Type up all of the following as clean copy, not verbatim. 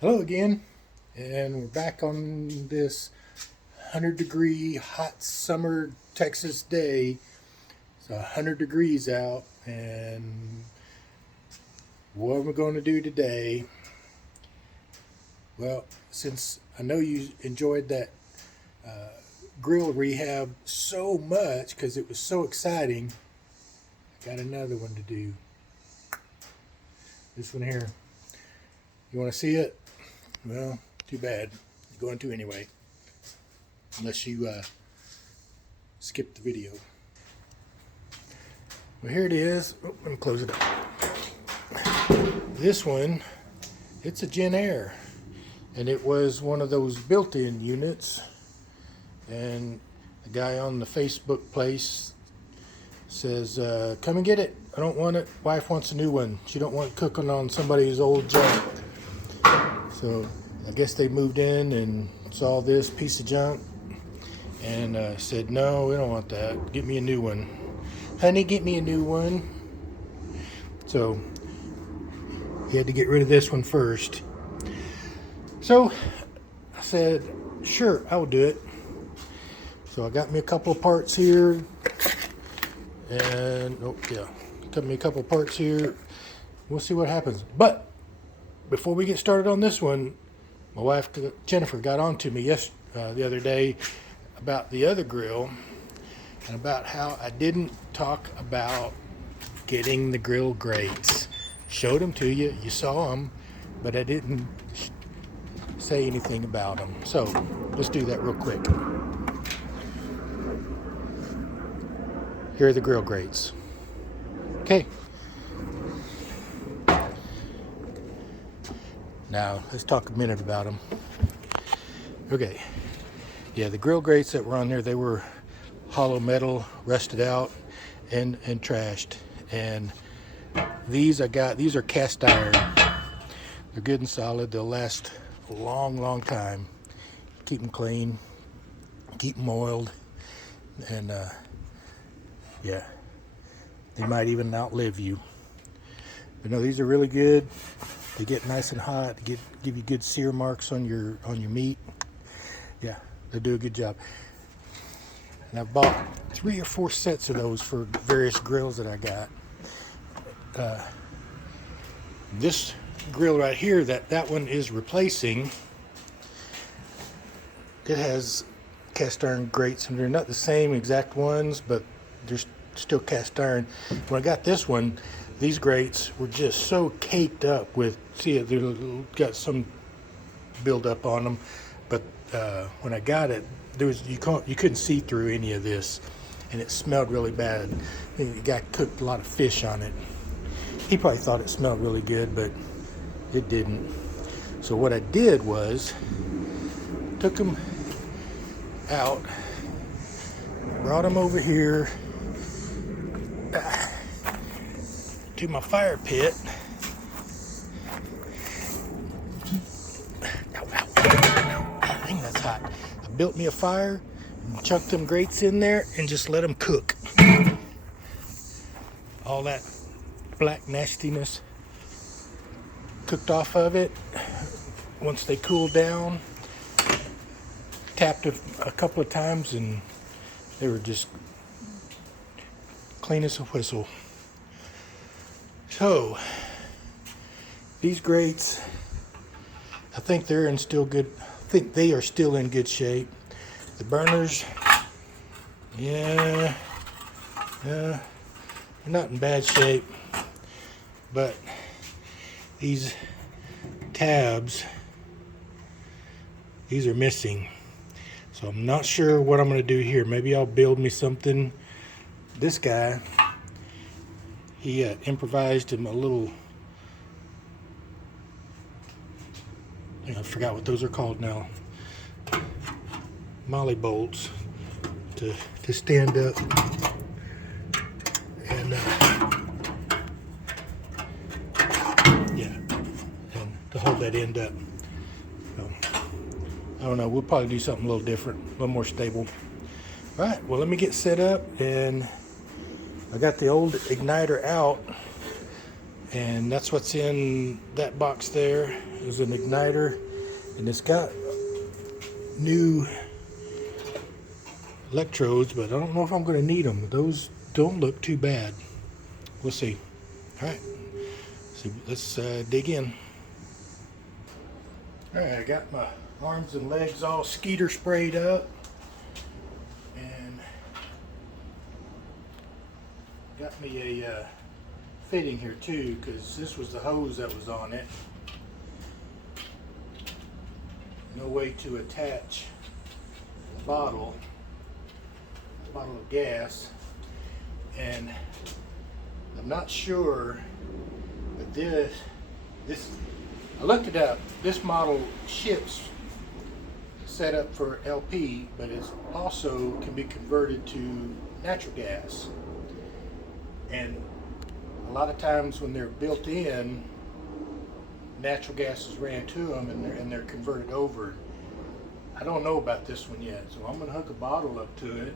Hello again, and we're back on this 100-degree hot summer Texas day. It's 100 degrees out, and what we're going to do today, well, since I know you enjoyed that grill rehab so much because it was so exciting, I got another one to do. This one here. You want to see it? Well, too bad. You're going to anyway. Unless you skip the video. Well, here it is. Oh, let me close it up. This one, it's a JennAir. And it was one of those built-in units. And the guy on the Facebook place says, come and get it. I don't want it. Wife wants a new one. She don't want cooking on somebody's old junk. So I guess they moved in and saw this piece of junk and said, no, we don't want that. Get me a new one. Honey, get me a new one. So he had to get rid of this one first. So I said, sure, I will do it. So I got me a couple of parts here. And, got me a couple of parts here. We'll see what happens. But before we get started on this one, my wife Jennifer got on to me the other day about the other grill and about how I didn't talk about getting the grill grates. Showed them to you, you saw them, but I didn't say anything about them. So let's do that real quick. Here are the grill grates. Okay. Now, let's talk a minute about them. Okay. Yeah, the grill grates that were on there, they were hollow metal, rusted out, and trashed. And these these are cast iron. They're good and solid. They'll last a long, long time. Keep them clean, keep them oiled, and yeah, they might even outlive you. But no, these are really good. They get nice and hot. Give you good sear marks on your meat. Yeah, they do a good job. And I've bought 3 or 4 sets of those for various grills that I got. This grill right here, that one is replacing. It has cast iron grates, and they're not the same exact ones, but they're still cast iron. When I got this one, these grates were just so caked up with, see, they've got some build up on them, but when I got it, you couldn't see through any of this, and it smelled really bad. I think the guy cooked a lot of fish on it. He probably thought it smelled really good, but it didn't. So what I did was took them out, brought them over here to my fire pit. Dang, that's hot. I built me a fire, chucked them grates in there, and just let them cook. All that black nastiness cooked off of it. Once they cooled down, tapped it a couple of times, and they were just clean as a whistle. So these grates, I think they are still in good shape. The burners, they're not in bad shape, but these tabs, these are missing. So I'm not sure what I'm going to do here. Maybe I'll build me something. This guy, he improvised him a little, I forgot what those are called now, molly bolts to stand up and and to hold that end up. So, I don't know, we'll probably do something a little different, a little more stable. All right, well, let me get set up, and I got the old igniter out, And that's what's in that box there. Is an igniter, and it's got new electrodes, but I don't know if I'm going to need them. Those don't look too bad. We'll see. All right, so let's dig in. All right, I got my arms and legs all skeeter sprayed up, and got me a fitting here too, because this was the hose that was on it. No way to attach a bottle of gas, and I'm not sure that this I looked it up. This model ships set up for LP, but it also can be converted to natural gas. And a lot of times when they're built in, natural gas is ran to them, and they're converted over. I don't know about this one yet, so I'm going to hook a bottle up to it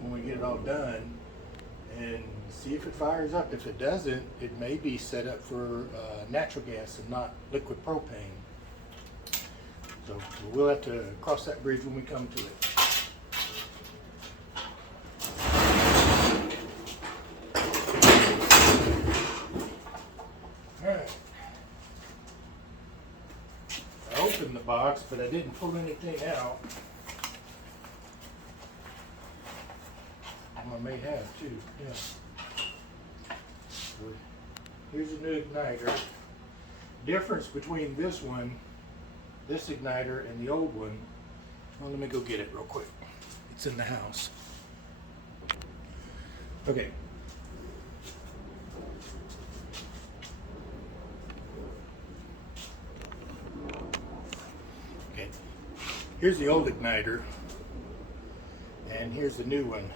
when we get it all done and see if it fires up. If it doesn't, it may be set up for natural gas and not liquid propane. So we'll have to cross that bridge when we come to it. Alright. I opened the box, but I didn't pull anything out. I may have too, yeah. So here's a new igniter. Difference between this one, this igniter, and the old one. Well, let me go get it real quick. It's in the house. Okay. Okay. Here's the old igniter, and here's the new one.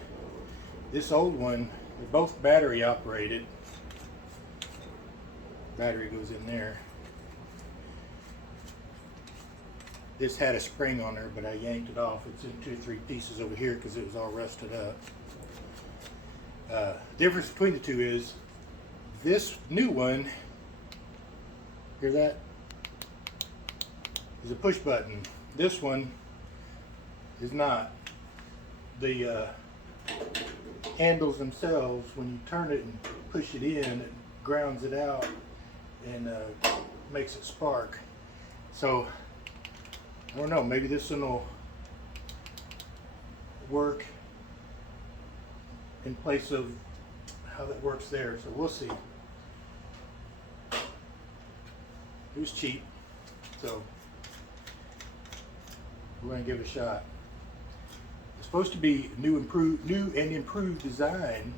This old one, they're both battery operated. Battery goes in there. This had a spring on there, but I yanked it off. It's in 2 or 3 pieces over here because it was all rusted up. Difference between the two is this new one, hear that? Is a push button. This one is not. The handles themselves, when you turn it and push it in, it grounds it out and makes it spark. So I don't know, maybe this one will work in place of how that works there, so we'll see. It was cheap, so we're going to give it a shot. It's supposed to be new and improved design,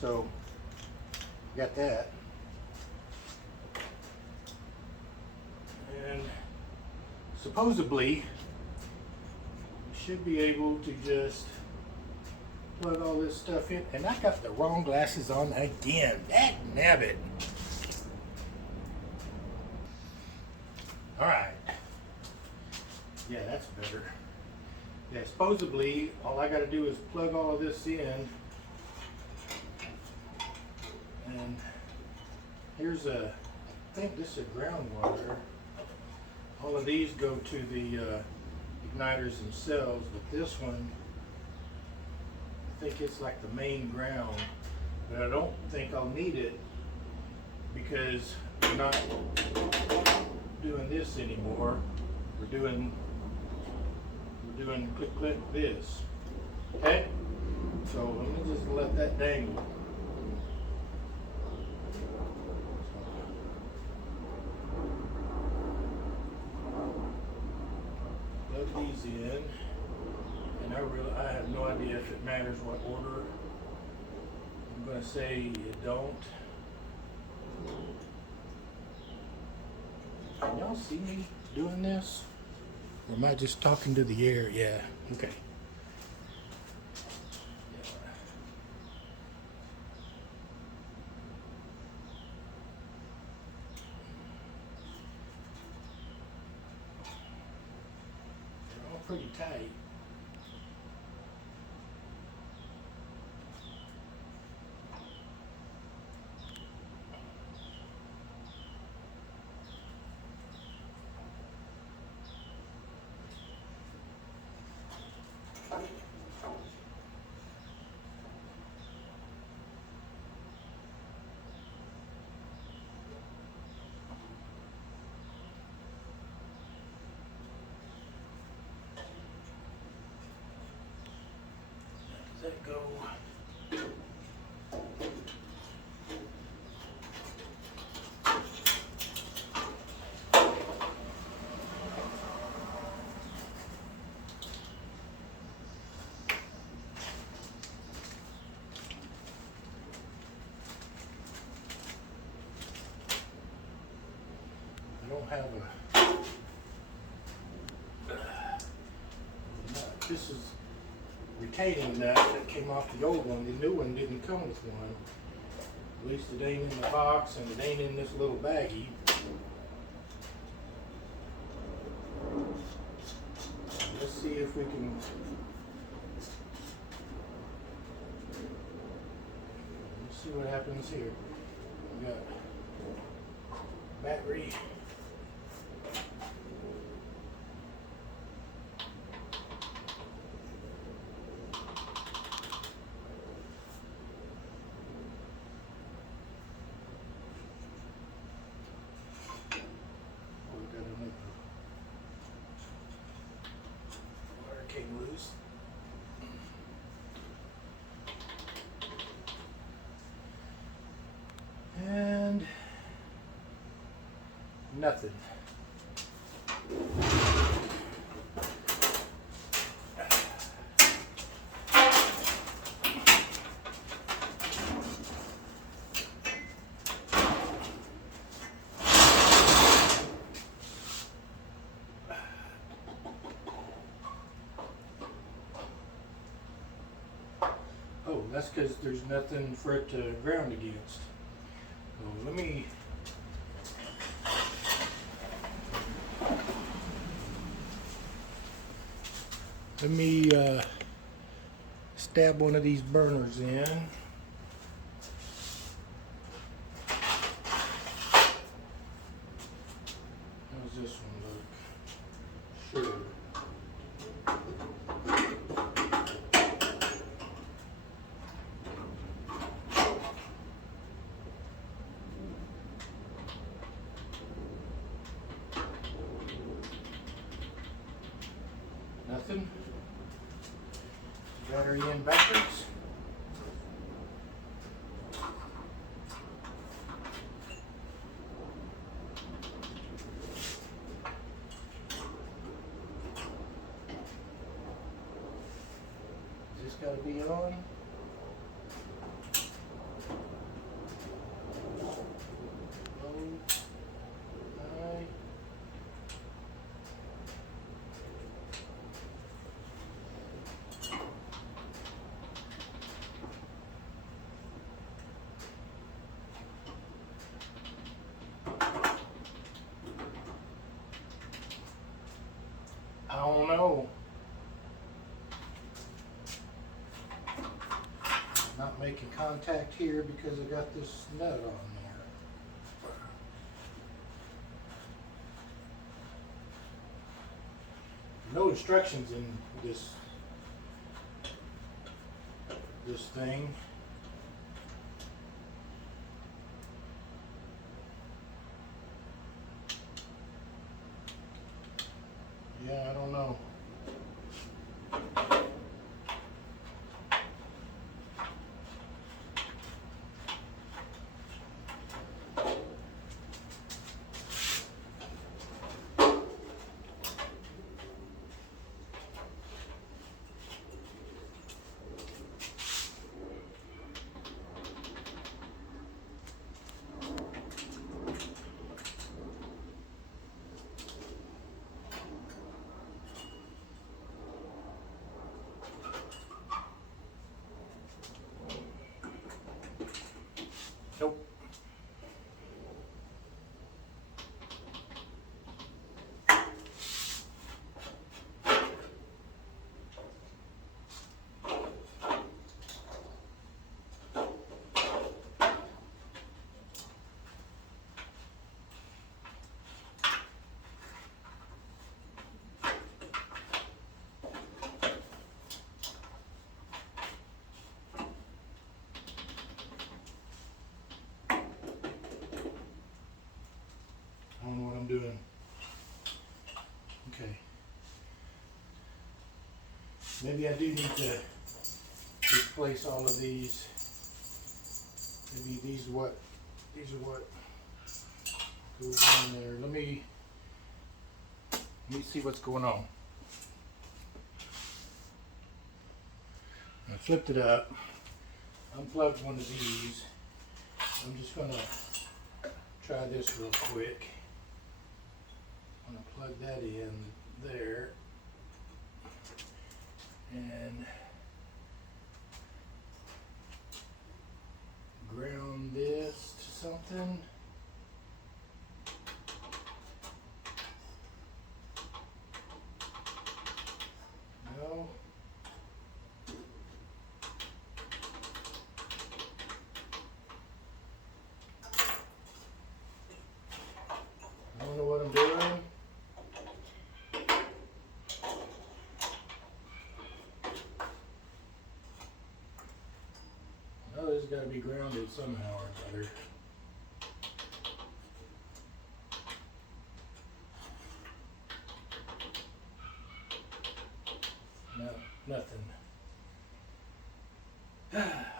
so got that. And supposedly you should be able to just plug all this stuff in. And I got the wrong glasses on again. That nabbit. All right. Yeah, that's better. Yeah, supposedly all I got to do is plug all of this in, and here's I think this is a ground wire. All of these go to the igniters themselves, but this one, I think it's like the main ground, but I don't think I'll need it because we're not doing this anymore. We're doing click click this. Okay? So let me just let that dangle. Plug these in, and I have no idea if it matters what order. I'm going to say you don't. Can y'all see me doing this? Or am I just talking to the air? Yeah, okay. They're all pretty tight. don't have a nut. This is retaining nut that came off the old one. The new one didn't come with one. At least it ain't in the box and it ain't in this little baggie. Let's see if we can. Let's see what happens here. We got battery. Loose. And nothing. Oh, that's because there's nothing for it to ground against. So let me stab one of these burners in. How's this one look? Sure. Nothing. Battery in backwards. Is this got to be on? I don't know. Not making contact here because I got this nut on there. No instructions in this thing. Yeah, I don't know. Nope. I don't know what I'm doing. Okay. Maybe I do need to replace all of these. Maybe these are what goes on there. Let me see what's going on. I flipped it up. Unplugged one of these. I'm just gonna try this real quick. I'm going to plug that in there and ground this to something. No. I don't know what I'm doing. Oh, this has got to be grounded somehow or another. No, nothing.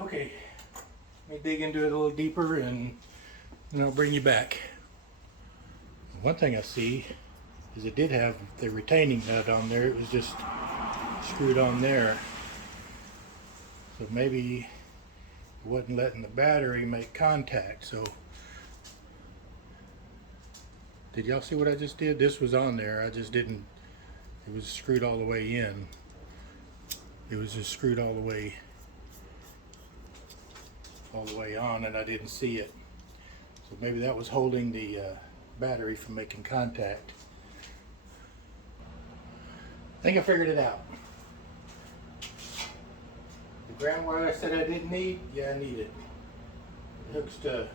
Okay, let me dig into it a little deeper and then I'll bring you back. One thing I see is it did have the retaining nut on there. It was just screwed on there. So maybe it wasn't letting the battery make contact. So did y'all see what I just did? This was on there. I just didn't, it was screwed all the way in. It was just screwed all the way on and I didn't see it. So maybe that was holding the battery from making contact. I think I figured it out. The ground wire I said I didn't need, yeah, I need it. It hooks to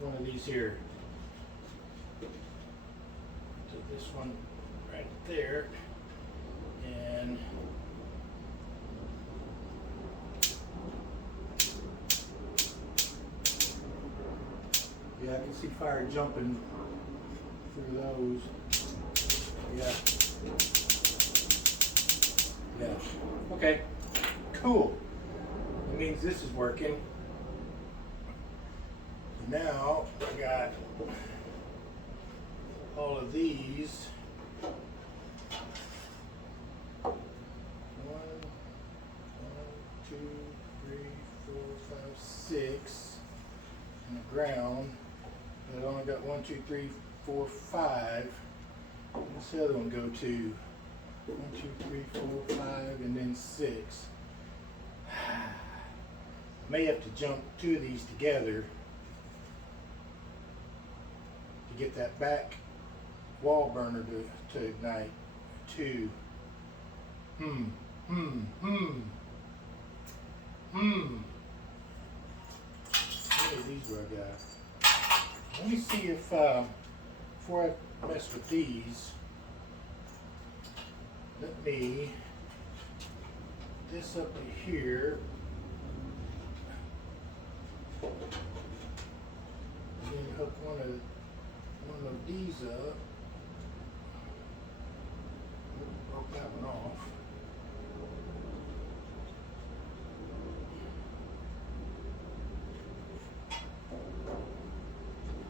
one of these here. To this one right there. And yeah, I can see fire jumping through those. Yeah. Yeah. Okay. Cool. That means this is working. Now I got all of these. One, two, three, four, five, six. And the ground. But I only got 1, 2, 3, 4, 5. What's the other one go to? 1, 2, 3, 4, 5, and then 6. I may have to jump 2 of these together to get that back wall burner to ignite. 2. How many of these do I got? Let me see if, before I mess with these, let me put this up here, and then hook one of these up. Broke that one off.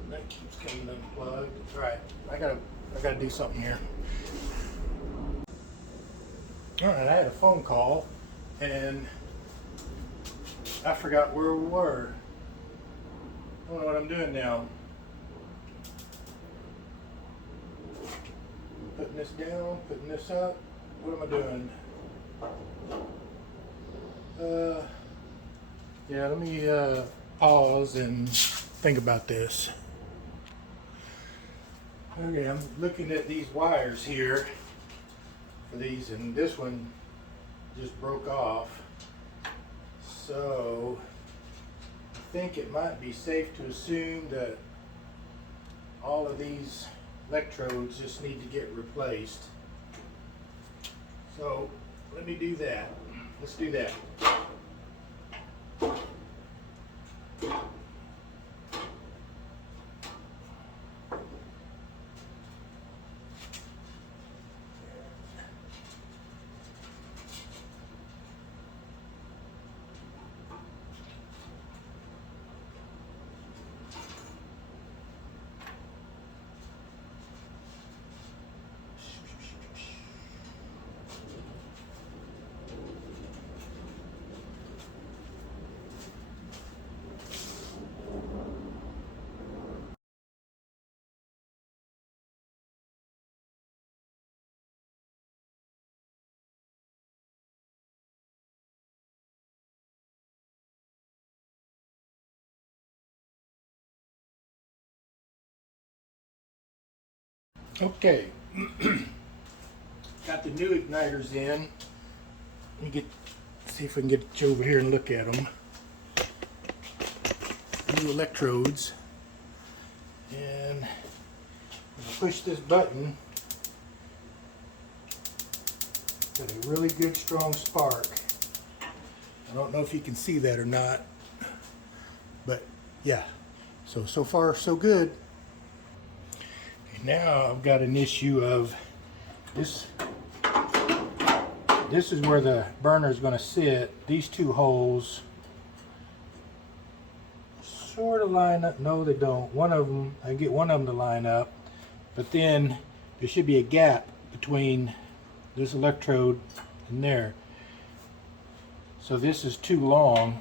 That keeps coming unplugged. All right, I gotta do something here. All right, I had a phone call and I forgot where we were. I don't know what I'm doing now. Putting this down, putting this up. What am I doing? Yeah, let me pause and think about this. Okay, I'm looking at these wires here for these, and this one just broke off. So I think it might be safe to assume that all of these electrodes just need to get replaced. So let me do that. Let's do that. Okay, got the new igniters in. Let me see if I can get you over here and look at them. New electrodes, and when I push this button, got a really good strong spark. I don't know if you can see that or not, but yeah, so far so good. Now I've got an issue of this. This is where the burner is going to sit. These two holes sort of line up. No, they don't. One of them, I get one of them to line up, but then there should be a gap between this electrode and there. So this is too long.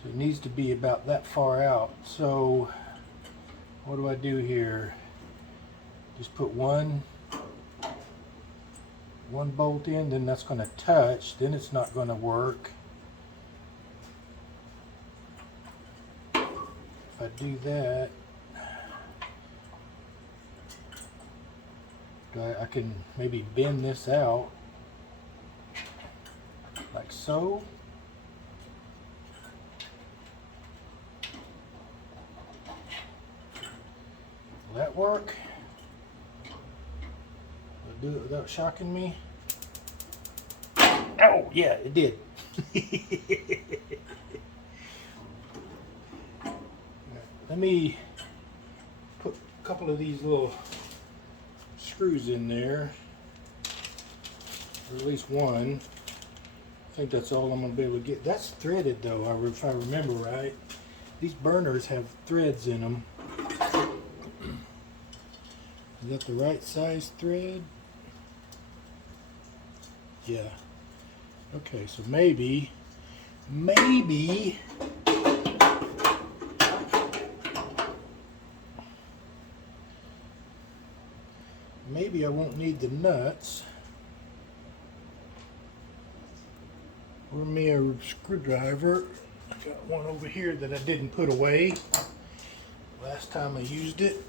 So it needs to be about that far out. So what do I do here? Just put one bolt in, then that's going to touch, then it's not going to work. If I do that, I can maybe bend this out like so. Will that work? Do it without shocking me. Oh, yeah, it did. Let me put a couple of these little screws in there, or at least one. I think that's all I'm going to be able to get. That's threaded though, if I remember right. These burners have threads in them. Is that the right size thread? Yeah. Okay, so maybe I won't need the nuts or me a screwdriver. I got one over here that I didn't put away last time I used it.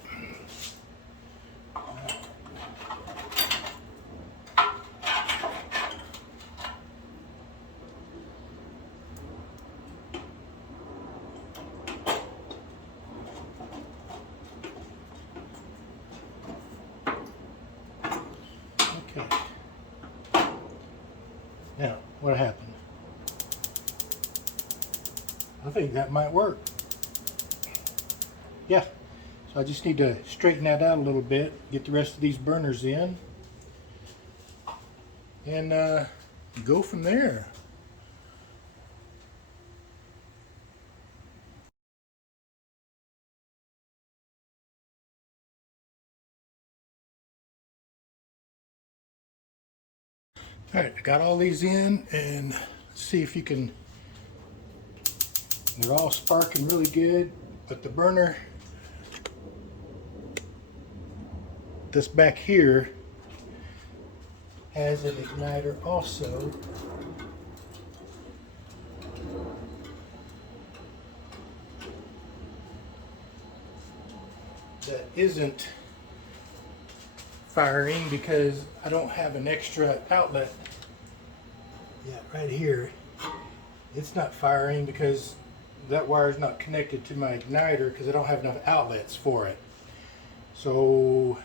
Now, what happened? I think that might work. Yeah, so I just need to straighten that out a little bit, get the rest of these burners in, and go from there. All right, I got all these in, and let's see if you can. They're all sparking really good, but the burner that's back here has an igniter also. That isn't firing because I don't have an extra outlet. Yeah, right here. It's not firing because that wire is not connected to my igniter because I don't have enough outlets for it. So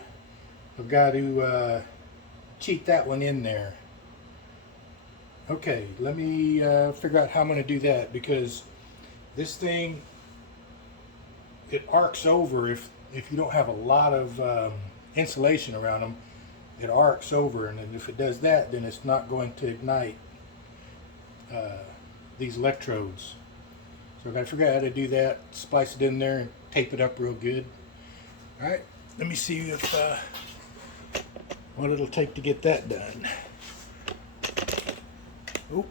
I've got to cheat that one in there. Okay, let me figure out how I'm going to do that, because this thing, it arcs over if you don't have a lot of insulation around them. It arcs over, and if it does that, then it's not going to ignite these electrodes. So I gotta figure out how to do that, splice it in there and tape it up real good. All right, let me see if what it'll take to get that done. Oh,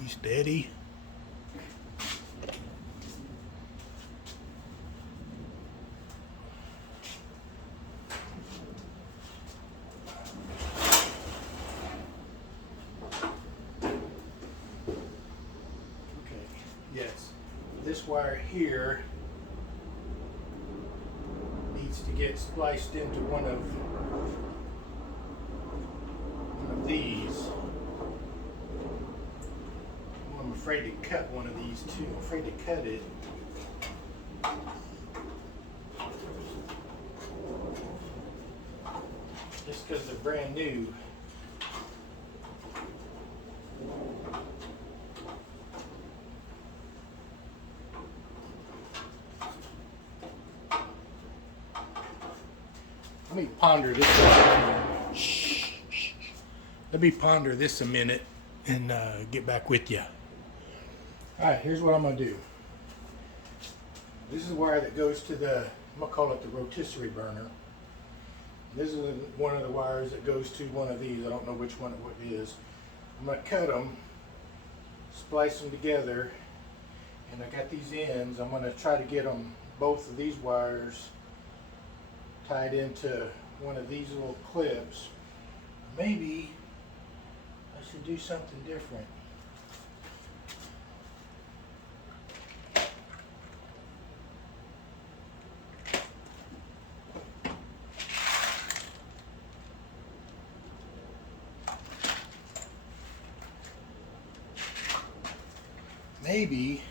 he's steady. Yes, this wire here needs needs to get spliced into one of these. I'm afraid to cut one of these too. I'm afraid to cut it. Just because they're brand new. Let me ponder this. Let me ponder this a minute and get back with you. All right, here's what I'm gonna do. This is the wire that goes to the, I'm gonna call it the rotisserie burner. This is one of the wires that goes to one of these. I don't know which one it is. I'm gonna cut them, splice them together, and I got these ends. I'm gonna try to get them, both of these wires, tied into one of these little clips. Maybe I should do something different. Maybe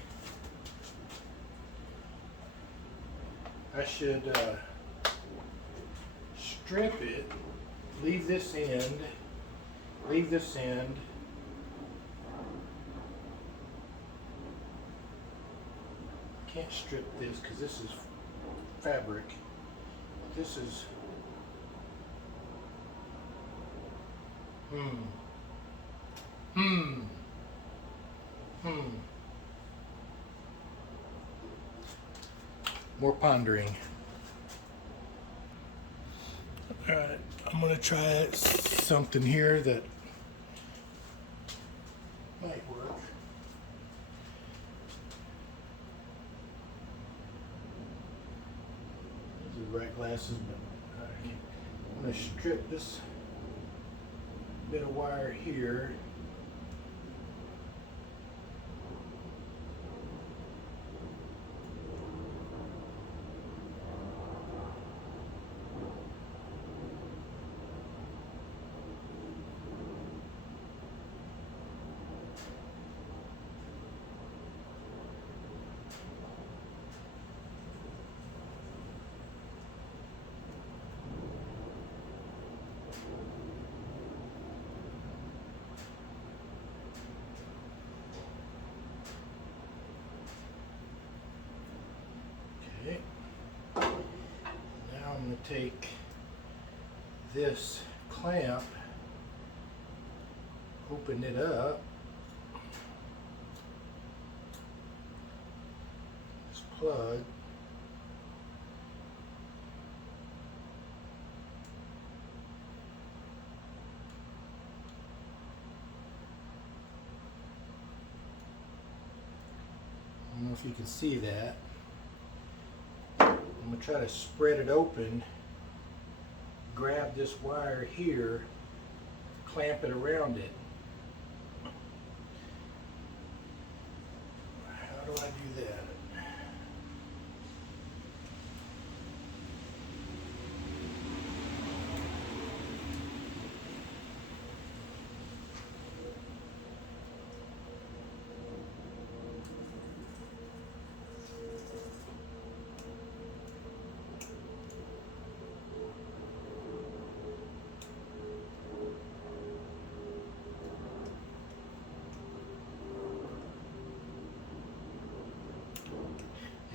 I should strip it, leave this end, can't strip this because this is fabric. This is, More pondering. All right, I'm gonna try something here that might work. These are the right glasses, but I'm gonna strip this bit of wire here. Okay. Now I'm going to take this clamp, open it up, this plug, I don't know if you can see that. I'm going to try to spread it open, grab this wire here, clamp it around it. How do I do that?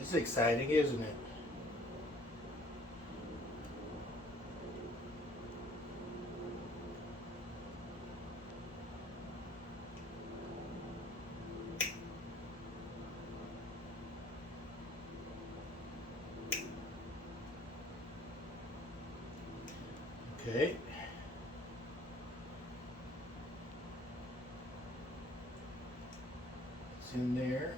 It's exciting, isn't it? Okay. It's in there.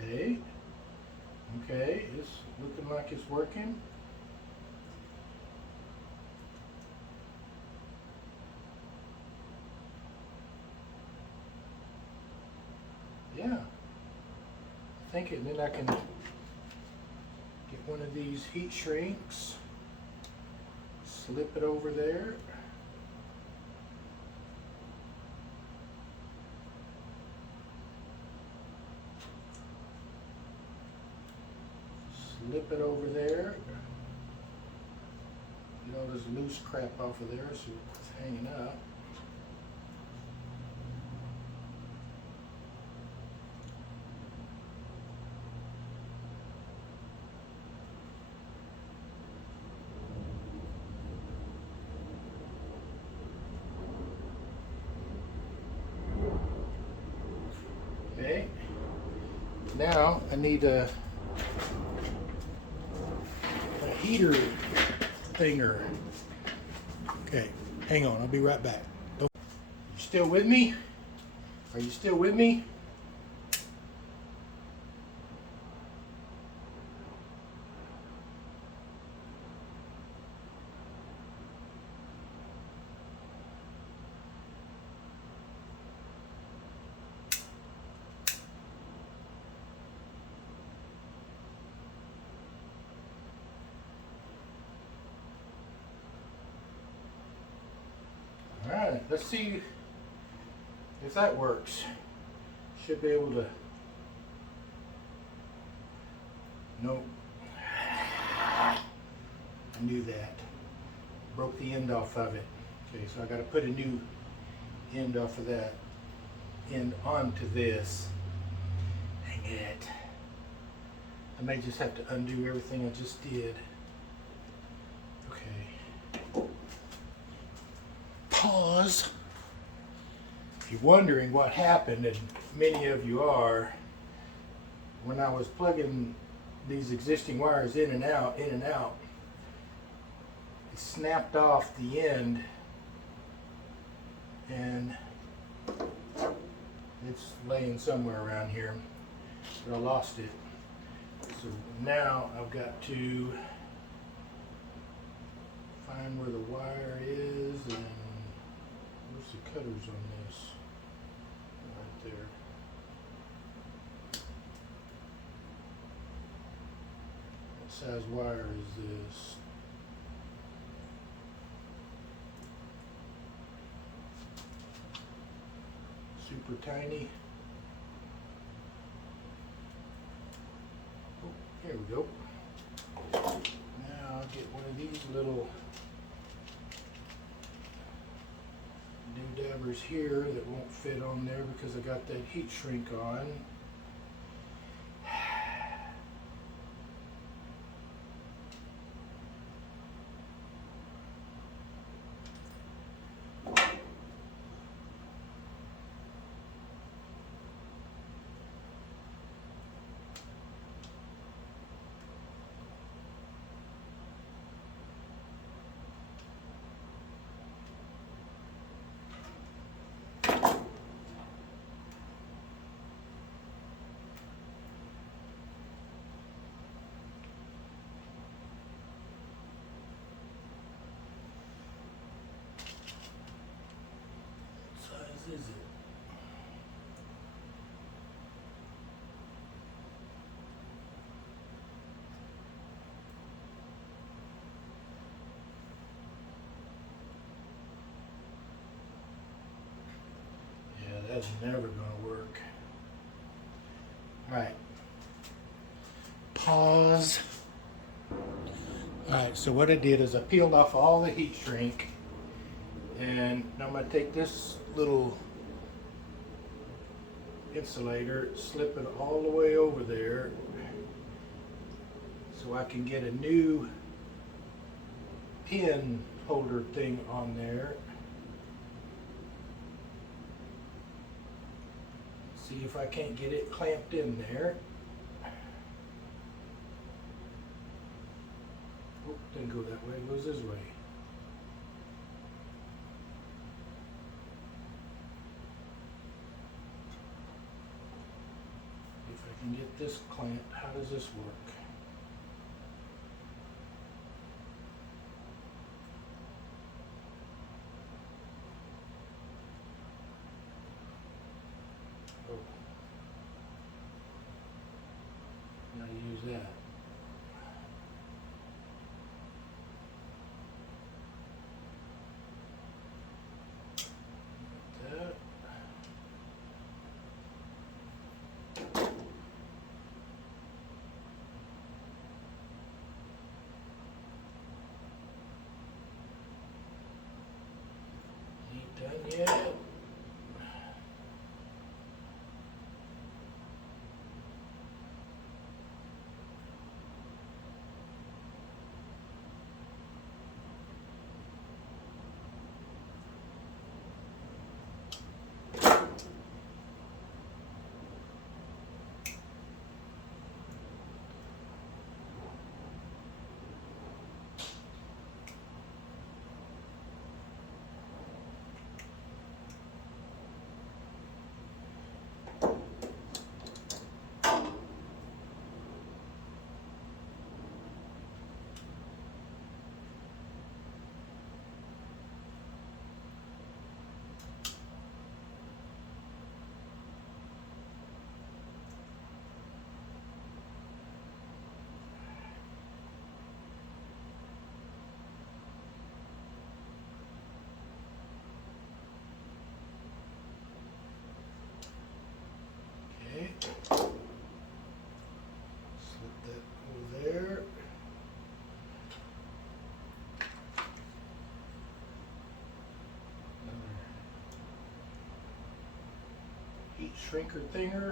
Okay. Okay, it's looking like it's working. Yeah. think, and then I can get one of these heat shrinks, slip it over there. Slip it over there. Get all this loose crap off of there so it's hanging up. Okay. Now I need a heater thinger. Okay, hang on, I'll be right back. You still with me? Are you still with me? All right, let's see if that works. Should be able to. Nope. I knew that. Broke the end off of it. Okay, so I got to put a new end off of that end onto this. Dang it. I may just have to undo everything I just did. Okay. Pause. If you're wondering what happened, and many of you are, when I was plugging these existing wires in and out, it snapped off the end and it's laying somewhere around here, but I lost it. So now I've got to find where the wire is, and where's the cutters on this? Right there. What size wire is this? Super tiny. Oh, here we go. Now I'll get one of these little dabbers here that won't fit on there because I got that heat shrink on. Is it? Yeah, that's never going to work. All right. Pause. All right, so what I did is I peeled off all the heat shrink, and now I'm going to take this little insulator, slip it all the way over there so I can get a new pin holder thing on there. See if I can't get it clamped in there. Oh, didn't go that way, it goes this way. And get this clamped. How does this work? Oh. that. That. Ain't done yet. Okay. Slip that over there. Another heat shrinker thinger.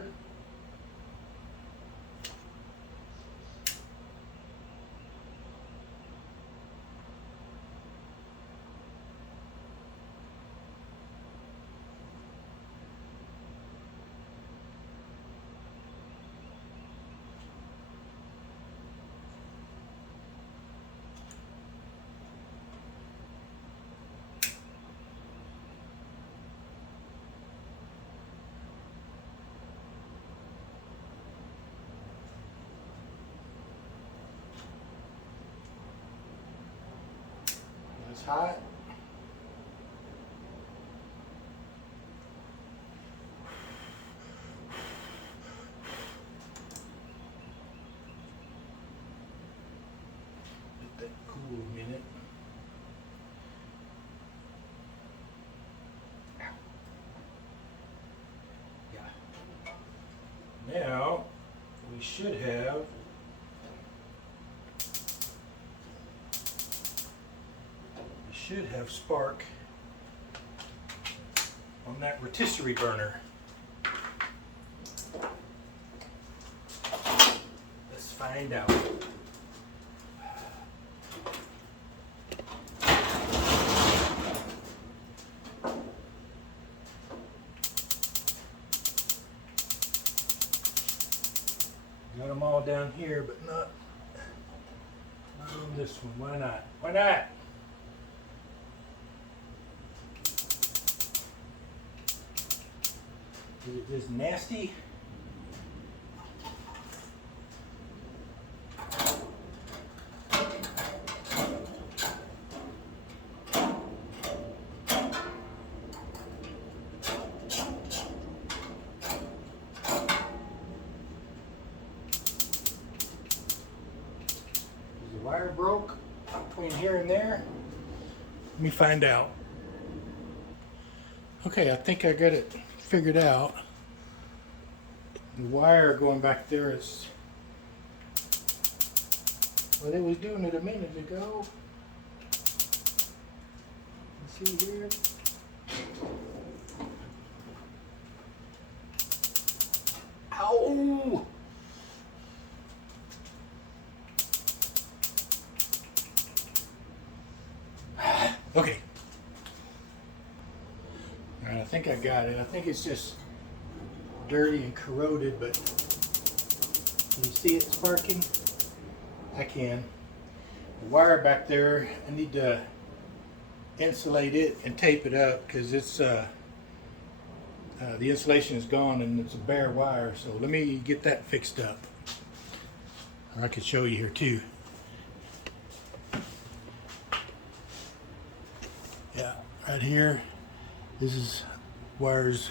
It's hot. Let that cool a minute. Yeah. Now we should have spark on that rotisserie burner. Let's find out. Got them all down here, but not on this one. Why not? Why not? Is it just nasty? Is the wire broke between here and there? Let me find out. Okay, I think I got it figured out. The wire going back there is what it was doing it a minute ago. Let's see here. Ow! Okay. All right, I think I got it. I think it's just dirty and corroded, but can you see it sparking? I can. The wire back there, I need to insulate it and tape it up because it's the insulation is gone and it's a bare wire. So let me get that fixed up. Or I could show you here too. Yeah, right here. This is wires.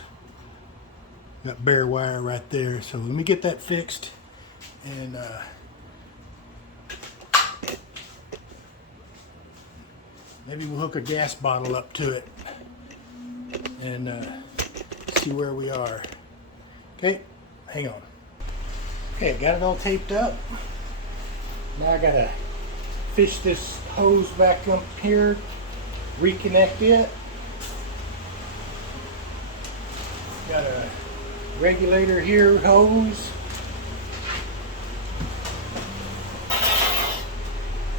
Got bare wire right there. So let me get that fixed and Maybe we'll hook a gas bottle up to it and see where we are. Okay, hang on. Okay, got it all taped up. Now I gotta fish this hose back up here, reconnect it. Got a regulator here, hose.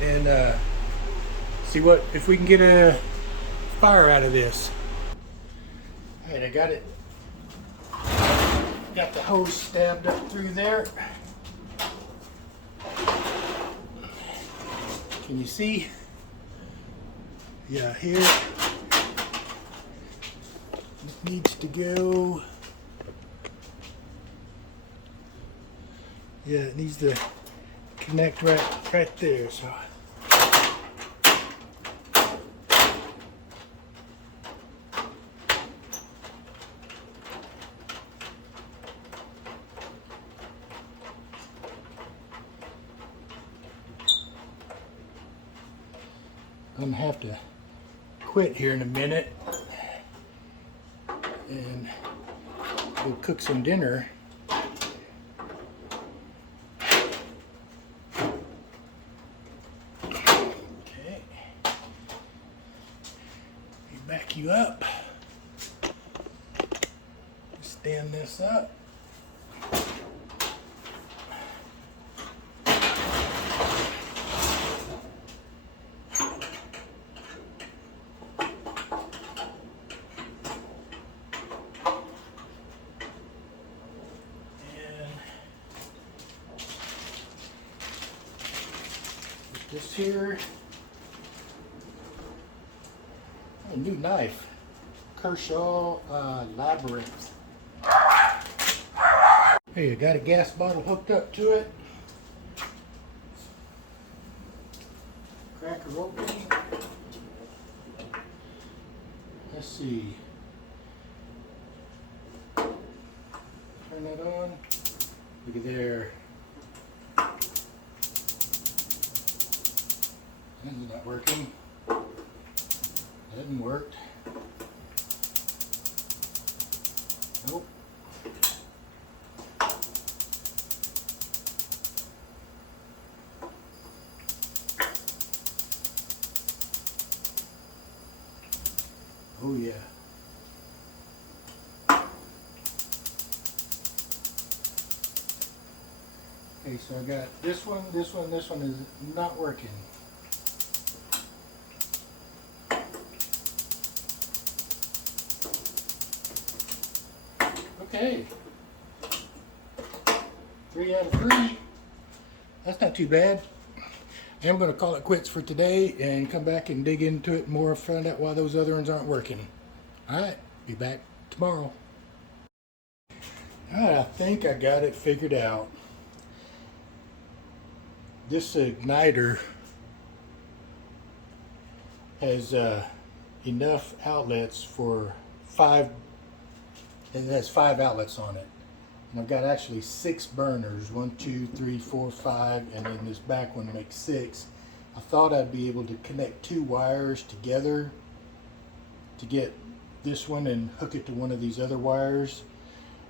And see what if we can get a fire out of this. Alright, I got it. Got the hose stabbed up through there. Can you see? Yeah, here. It needs to go. Yeah, it needs to connect right there. So. I'm gonna have to quit here in a minute and we'll cook some dinner. Okay, back you up. Stand this up. This here, a new knife, Kershaw Labyrinth. Hey, I got a gas bottle hooked up to it. Crack her open. Let's see. Turn that on. Look at there. This is not working. That didn't work. Nope. Oh yeah. Okay, so I got this one is not working. Okay, 3 out of 3. That's not too bad. I'm going to call it quits for today and come back and dig into it more, find out why those other ones aren't working. Alright, be back tomorrow. Alright, I think I got it figured out. This igniter has enough outlets for 5. It has 5 outlets on it. And I've got actually 6 burners. 1, 2, 3, 4, 5, and then this back one makes 6. I thought I'd be able to connect 2 wires together to get this one and hook it to one of these other wires,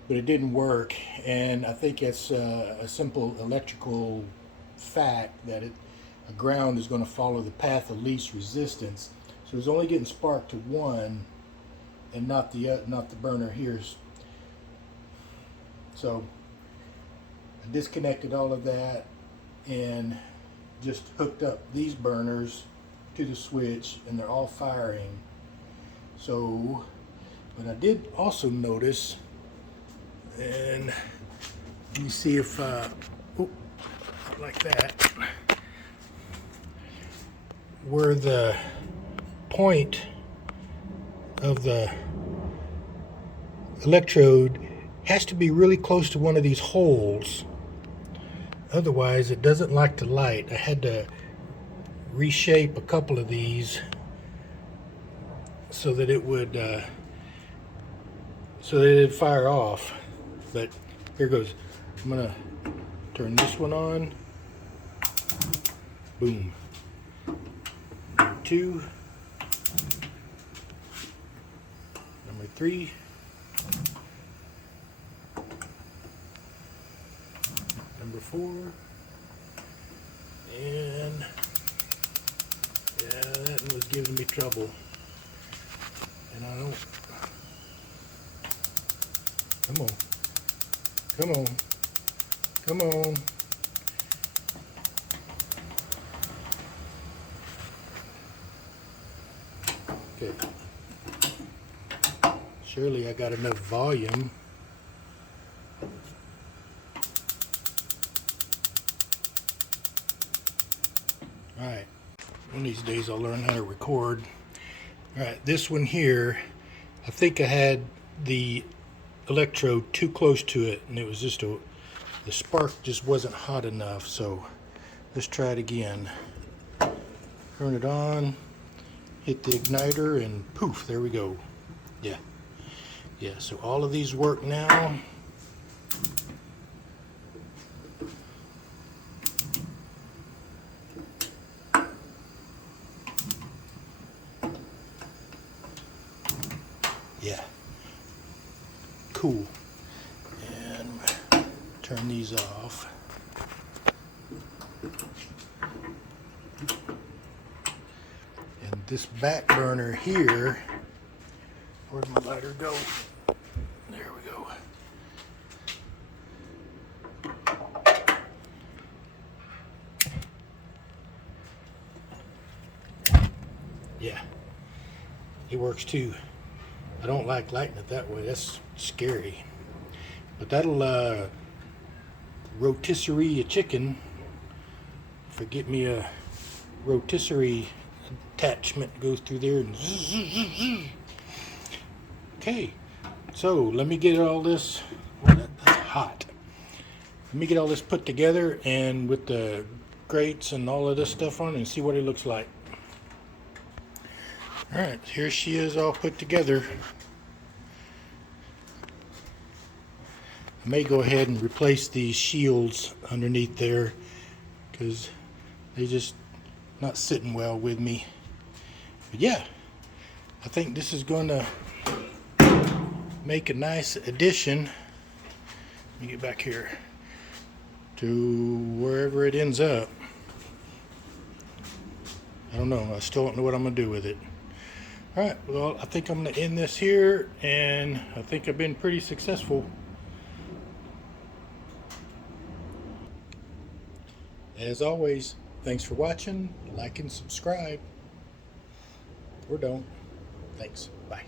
but it didn't work. And I think it's a simple electrical fact that a ground is going to follow the path of least resistance. So it's only getting spark to one and not the burner here. So I disconnected all of that and just hooked up these burners to the switch, and they're all firing. So, but I did also notice, and let me see if like that, where the point of the electrode has to be really close to one of these holes, otherwise it doesn't like to light. I had to reshape a couple of these so that it would fire off. But here goes. I'm gonna turn this one on. Boom. 2. Number 3. Number 4. And yeah, that one was giving me trouble. And I don't. Come on. Come on. Come on. Okay. Surely I got enough volume. Alright. One of these days I'll learn how to record. Alright, this one here, I think I had the electrode too close to it, and it was just the spark just wasn't hot enough. So let's try it again. Turn it on, hit the igniter, and poof, there we go. Yeah, so all of these work now. Yeah, cool. And turn these off. And this back burner here, where'd my lighter go? There we go. Yeah, it works too. I don't like lighting it that way. That's scary. But that'll rotisserie a chicken. Forget me a rotisserie attachment goes through there and zzz. Okay, so let me get all this. Oh, that's hot. Let me get all this put together and with the grates and all of this stuff on and see what it looks like. Alright, here she is all put together. I may go ahead and replace these shields underneath there because they just not sitting well with me. But yeah, I think this is going to make a nice addition. Let me get back here to wherever it ends up. I don't know. I still don't know what I'm going to do with it. Alright, well, I think I'm going to end this here, and I think I've been pretty successful. As always, thanks for watching. Like and subscribe. Or don't. Thanks. Bye.